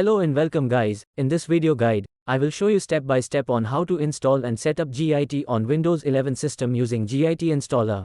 Hello and welcome guys. In this video guide, I will show you step by step on how to install and set up Git on Windows 11 system using Git installer.